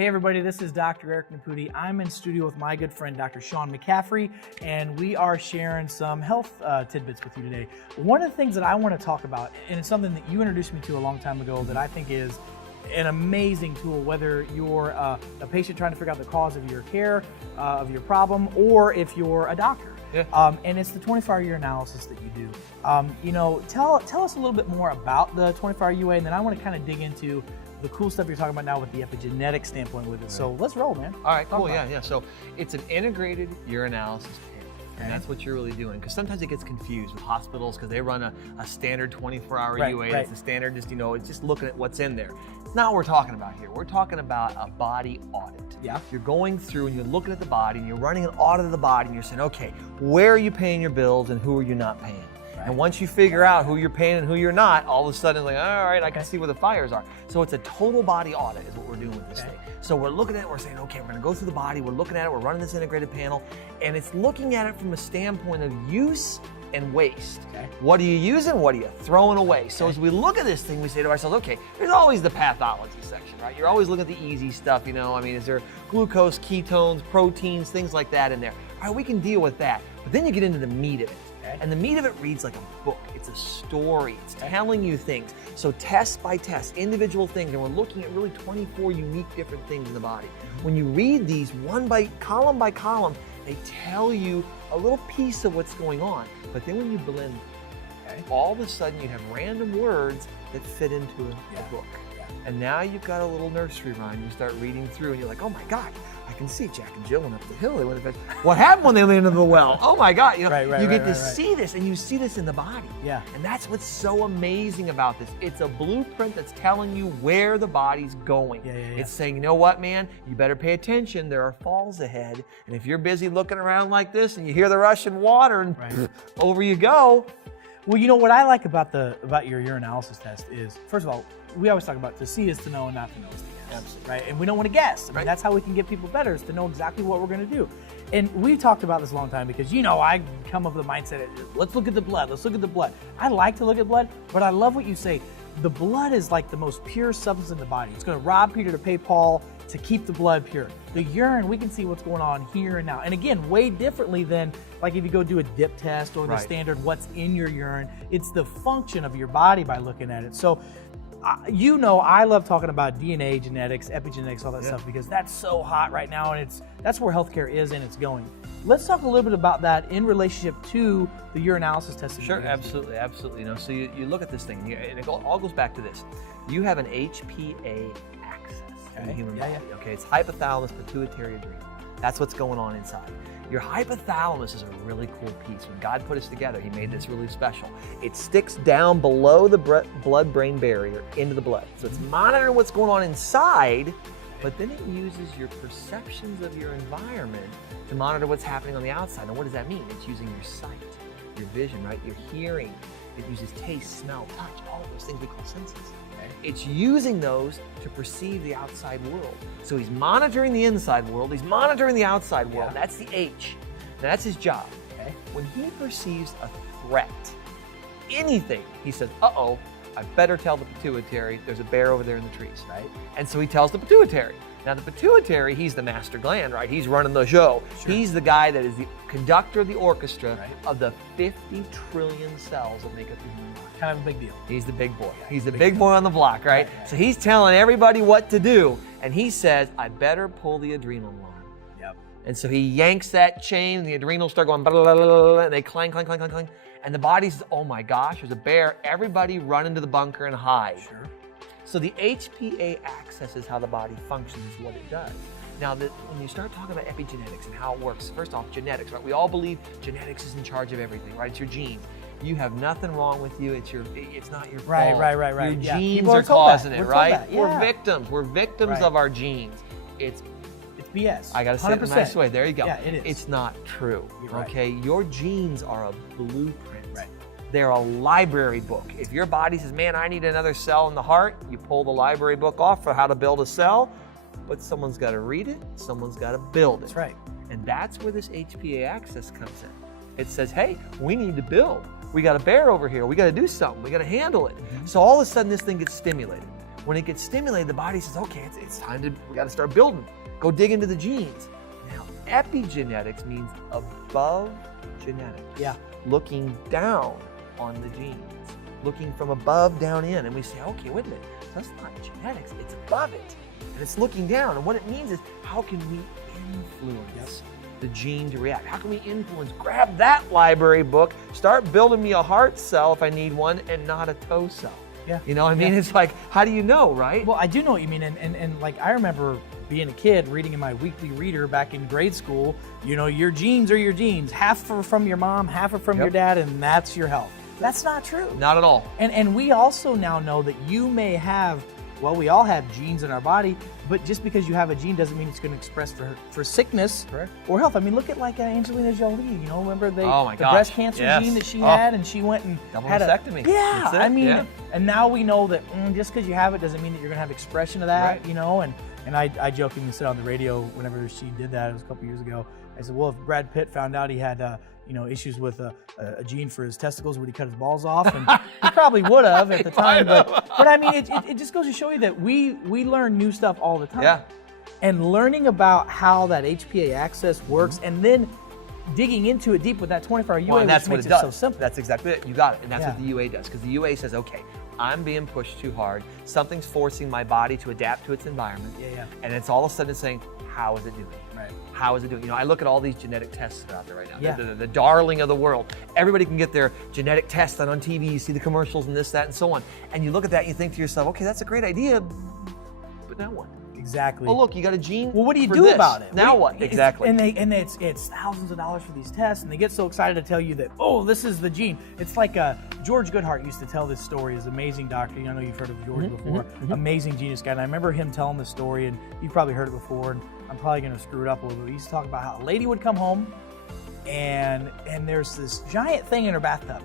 Hey everybody, this is Dr. Eric Naputi. I'm in studio with my good friend Dr. Sean McCaffrey, and we are sharing some health tidbits with you today. One of the things that I want to talk about, and it's something that you introduced me to a long time ago that I think is an amazing tool, whether you're a patient trying to figure out the cause of your care, of your problem, or if you're a doctor. Yeah. And it's the 24-hour urinalysis that you do. Tell us a little bit more about the 24-hour UA, and then I want to kind of dig into the cool stuff you're talking about now with the epigenetic standpoint with it. Right. So let's roll, man. All right, cool, yeah. So it's an integrated urinalysis panel, and that's what you're really doing. Because sometimes it gets confused with hospitals because they run a standard 24-hour UA. Right. It's a standard, it's just looking at what's in there. It's not what we're talking about here. We're talking about a body audit. Yeah. You're going through and you're looking at the body and you're running an audit of the body and you're saying, okay, where are you paying your bills and who are you not paying? And once you figure out who you're paying and who you're not, all of a sudden it's like, all right, I can see where the fires are. So it's a total body audit is what we're doing with this thing. So we're looking at it, we're saying, okay, we're gonna go through the body, we're looking at it, we're running this integrated panel, and it's looking at it from a standpoint of use and waste. What are you using? What are you throwing away? So as we look at this thing, we say to ourselves, okay, there's always the pathology section, right? You're always looking at the easy stuff, is there glucose, ketones, proteins, things like that in there? All right, we can deal with that. But then you get into the meat of it. And the meat of it reads like a book. It's a story. It's telling you things. So test by test, individual things, and we're looking at really 24 unique different things in the body. When you read these by column, they tell you a little piece of what's going on. But then when you blend, all of a sudden you have random words that fit into a book. And now you've got a little nursery rhyme. You start reading through and you're like, oh my God, I can see Jack and Jill went up the hill. They went up. What happened when they landed in the well? Oh my God. You get to see this, and you see this in the body. Yeah. And that's what's so amazing about this. It's a blueprint that's telling you where the body's going. It's saying, you know what, man? You better pay attention. There are falls ahead. And if you're busy looking around like this and you hear the rushing water and over you go. Well, what I like about your urinalysis test is, first of all, we always talk about to see is to know and not to know is to guess. Absolutely. Right? And we don't want to guess. I mean, that's how we can get people better, is to know exactly what we're going to do. And we've talked about this a long time because, I come up with the mindset, let's look at the blood, let's look at the blood. I like to look at blood, but I love what you say. The blood is like the most pure substance in the body. It's going to rob Peter to pay Paul to keep the blood pure. The urine, we can see what's going on here and now. And again, way differently than like if you go do a dip test or the standard what's in your urine. It's the function of your body by looking at it. So, I love talking about DNA, genetics, epigenetics, all that stuff, because that's so hot right now, and that's where healthcare is and it's going. Let's talk a little bit about that in relationship to the urinalysis testing. Sure, absolutely. So you look at this thing, and it all goes back to this. You have an HPA axis in the human body. Okay, it's hypothalamus, pituitary, adrenal. That's what's going on inside. Your hypothalamus is a really cool piece. When God put us together, He made this really special. It sticks down below the blood-brain barrier into the blood. So it's monitoring what's going on inside, but then it uses your perceptions of your environment to monitor what's happening on the outside. And what does that mean? It's using your sight, your vision, right? Your hearing. It uses taste, smell, touch, all of those things we call senses. It's using those to perceive the outside world. So He's monitoring the inside world, He's monitoring the outside world. That's the H. Now that's His job. When He perceives a threat, anything, He says, uh-oh, I better tell the pituitary there's a bear over there in the trees, right? And so He tells the pituitary. Now the pituitary, he's the master gland, right? He's running the show. Sure. He's the guy that is the conductor of the orchestra of the 50 trillion cells that make up the human body. Kind of a big deal. He's the big boy. He's the big boy on the block, right? So he's telling everybody what to do, and he says, I better pull the adrenal line. And so he yanks that chain, and the adrenals start going, blah, blah, blah, blah, and they clang, clang, clang, clang, clang. And the body says, oh my gosh, there's a bear. Everybody run into the bunker and hide. Sure. So the HPA axis is how the body functions, is what it does. Now, when you start talking about epigenetics and how it works, first off, genetics, right? We all believe genetics is in charge of everything, right? It's your genes. You have nothing wrong with you. It's not your fault. Right. Your genes are causing it, right? We're victims. We're victims of our genes. It's BS. I got to say it in a nice way. There you go. Yeah, it is. It's not true. You're okay? Right. Your genes are a blueprint. Right. They're a library book. If your body says, man, I need another cell in the heart, you pull the library book off for how to build a cell, but someone's got to read it, someone's got to build it. That's right. And that's where this HPA axis comes in. It says, hey, we need to build. We got a bear over here. We got to do something. We got to handle it. So all of a sudden, this thing gets stimulated. when it gets stimulated, the body says, okay, it's time we got to start building. Go dig into the genes. Now, epigenetics means above genetics. Yeah. Looking down on the genes, looking from above down in. And we say, okay, wait a minute, that's not genetics, it's above it. And it's looking down. And what it means is, how can we influence the gene to react? How can we influence? Grab that library book, start building me a heart cell if I need one, and not a toe cell. Yeah. You know what I mean? It's like, how do you know, right? Well, I do know what you mean. And like, I remember being a kid reading in my weekly reader back in grade school, you know, your genes are your genes. Half are from your mom, half are from your dad, and that's your health. That's not true. Not at all. And we also now know that you may have, well, we all have genes in our body, but just because you have a gene doesn't mean it's going to express for sickness or health. I mean, look at like Angelina Jolie, you know, remember the breast cancer gene that she had, and she went and had mastectomy. Yeah, I mean, and now we know that just because you have it doesn't mean that you're going to have expression of that, you know, and I jokingly said on the radio whenever she did that, it was a couple years ago, I said, well, if Brad Pitt found out he had you know, issues with a gene for his testicles, would he cut his balls off? And he probably would have at the time, but I mean, it just goes to show you that we learn new stuff all the time. Yeah. And learning about how that HPA axis works, and then digging into it deep with that 24-hour UA, and that's which what makes it does. So simple. That's exactly it. You got it. And that's what the UA does, because the UA says, okay, I'm being pushed too hard. Something's forcing my body to adapt to its environment. And it's all of a sudden saying, how is it doing? Right. How is it doing? You know, I look at all these genetic tests that are out there right now. They're the darling of the world. Everybody can get their genetic test done on TV. You see the commercials and this, that, and so on. And you look at that and you think to yourself, okay, that's a great idea, but now what? Exactly. Oh, look, you got a gene. Well, what do you do about it? Now what? Exactly. And it's thousands of dollars for these tests, and they get so excited to tell you that, oh, this is the gene. It's like George Goodhart used to tell this story. His amazing doctor. I know you've heard of George before. Amazing genius guy. And I remember him telling the story, and you've probably heard it before. And I'm probably going to screw it up a little bit. He used to talk about how a lady would come home, and there's this giant thing in her bathtub.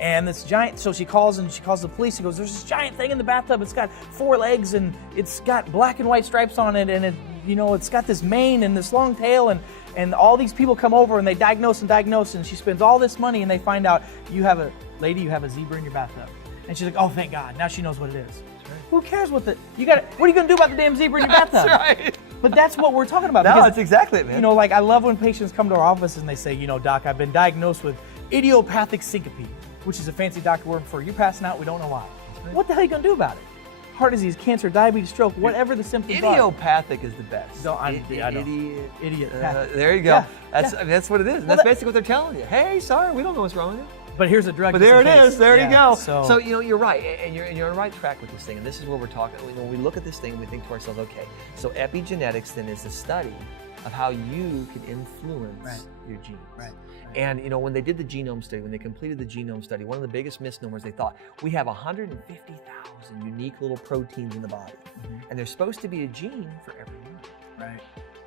And this giant, so she calls the police and goes, there's this giant thing in the bathtub. It's got 4 legs and it's got black and white stripes on it, and it's got this mane and this long tail, and all these people come over and they diagnose, and she spends all this money, and they find out you have a zebra in your bathtub. And she's like, oh, thank God, now she knows what it is. Who cares what are you gonna do about the damn zebra in your bathtub? That's right. But that's what we're talking about. No, because, that's exactly it, man. You know, like I love when patients come to our office and they say, you know, doc, I've been diagnosed with idiopathic syncope, which is a fancy doctor word for you're passing out, we don't know why. Right. What the hell are you gonna do about it? Heart disease, cancer, diabetes, stroke, whatever the symptoms are. Idiopathic is the best. Idiot. There you go. That's what it is. That's basically what they're telling you. Hey, sorry, we don't know what's wrong with you. But here's a drug. But there it is. There you go. So you know, you're right, and you're on the right track with this thing. And this is where we're talking. When we look at this thing, we think to ourselves, okay, so epigenetics then is the study of how you can influence your genes. Right. And you know, when they did the genome study, when they completed the genome study, one of the biggest misnomers, they thought we have 150,000 unique little proteins in the body, and there's supposed to be a gene for every one. Right.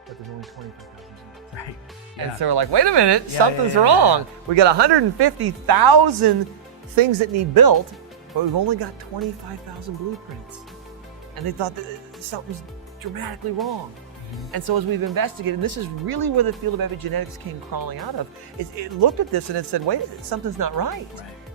But there's only 25,000 genes. Right. And so we're like, wait a minute, something's wrong. We got 150,000 things that need built, but we've only got 25,000 blueprints. And they thought that something's dramatically wrong. And so as we've investigated, and this is really where the field of epigenetics came crawling out of, is it looked at this and it said, wait, something's not right.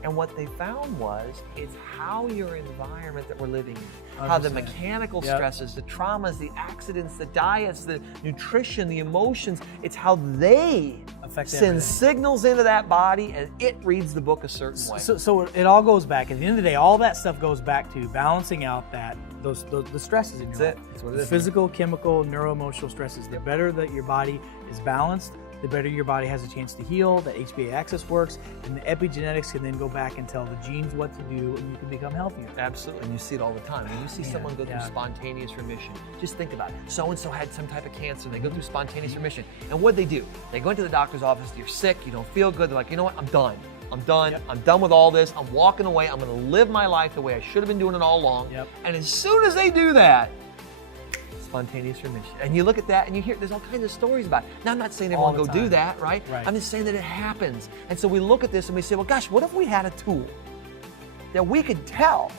And what they found was, it's how your environment that we're living in, how the mechanical stresses, the traumas, the accidents, the diets, the nutrition, the emotions, it's how they send signals into that body, and it reads the book a certain way. So it all goes back. At the end of the day, all that stuff goes back to balancing out the stresses in your life. That's what it is. Physical, chemical, neuroemotional stresses. The better that your body is balanced, the better your body has a chance to heal, that HPA axis works, and the epigenetics can then go back and tell the genes what to do, and you can become healthier. Absolutely, and you see it all the time. When you see someone go through spontaneous remission, just think about it. So-and-so had some type of cancer, they go through spontaneous remission. And what'd they do? They go into the doctor's office, you're sick, you don't feel good, they're like, you know what, I'm done. I'm done with all this, I'm walking away, I'm gonna live my life the way I should have been doing it all along. And as soon as they do that, spontaneous remission. And you look at that and you hear there's all kinds of stories about it. Now, I'm not saying everyone go do that, right? I'm just saying that it happens. And so we look at this and we say, well, gosh, what if we had a tool that we could tell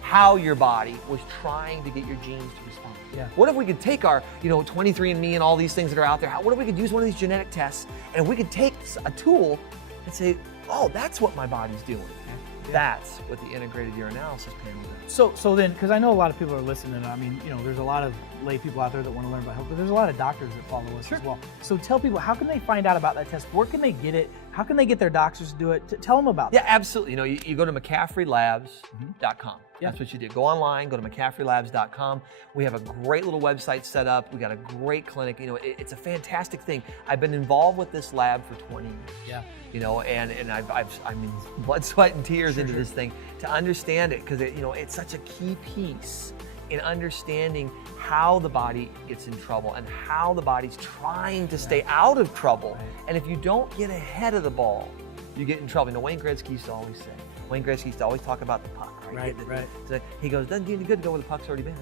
how your body was trying to get your genes to respond? What if we could take our, 23andMe and all these things that are out there, what if we could use one of these genetic tests, and if we could take a tool and say, oh, that's what my body's doing. That's what the integrated urinalysis panel does. So then, because I know a lot of people are listening, I mean, there's a lot of lay people out there that want to learn about health, but there's a lot of doctors that follow us as well. So tell people, how can they find out about that test? Where can they get it? How can they get their doctors to do it? Tell them about that. Yeah, absolutely. You go to McCaffreylabs.com. Yeah. That's what you do. Go online, go to McCaffreylabs.com. We have a great little website set up. We got a great clinic. It's a fantastic thing. I've been involved with this lab for 20 years. Yeah. And I mean, blood, sweat, and tears into this thing to understand it, because it's such a key piece in understanding how the body gets in trouble and how the body's trying to stay out of trouble. Right. And if you don't get ahead of the ball, you get in trouble. Wayne Gretzky used to always say, Wayne Gretzky used to always talk about the puck, right? Right. So he goes, doesn't do any good to go where the puck's already been.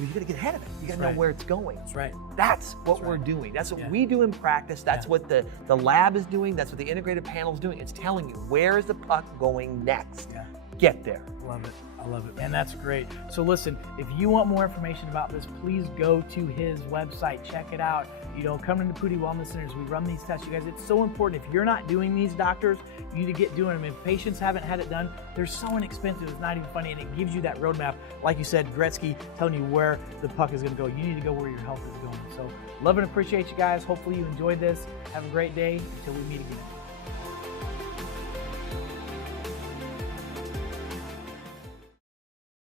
You got to get ahead of it. You got to know where it's going. That's right. That's what we're doing. That's what we do in practice. That's what the lab is doing. That's what the integrated panel is doing. It's telling you, where is the puck going next? Yeah. Get there. Love it. I love it, man. That's great. So listen, if you want more information about this, please go to his website. Check it out. Come into Pootie Wellness Centers. We run these tests, you guys. It's so important. If you're not doing these, doctors, you need to get doing them. If patients haven't had it done, they're so inexpensive. It's not even funny, and it gives you that roadmap. Like you said, Gretzky telling you where the puck is going to go. You need to go where your health is going. So love and appreciate you guys. Hopefully you enjoyed this. Have a great day. Until we meet again.